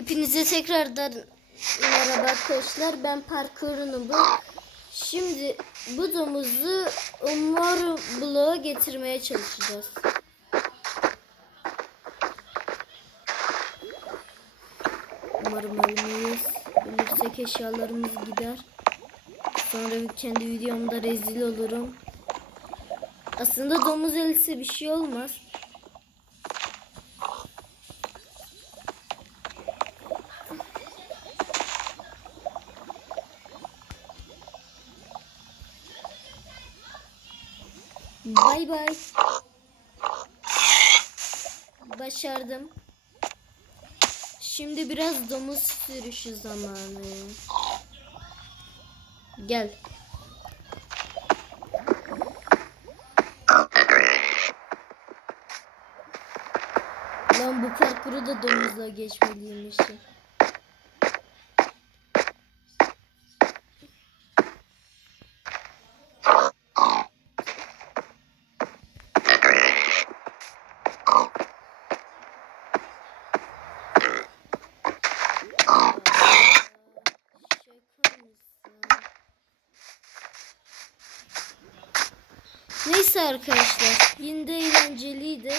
Hepinize tekrardan merhaba arkadaşlar. Ben parkurunu bu. Şimdi bu domuzu mor bloğa getirmeye çalışacağız. Umarım ölmeyiz. Ölürsek eşyalarımız gider. Sonra kendi videomda rezil olurum. Aslında domuz elisi bir şey olmaz. Bay bay. Başardım. Şimdi biraz domuz sürüşü zamanı. Gel. Lan bu parkuru da domuzla geçmeliymişim. Neyse arkadaşlar. Yine de eğlenceliydi.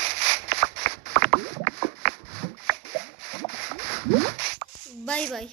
Bay bay.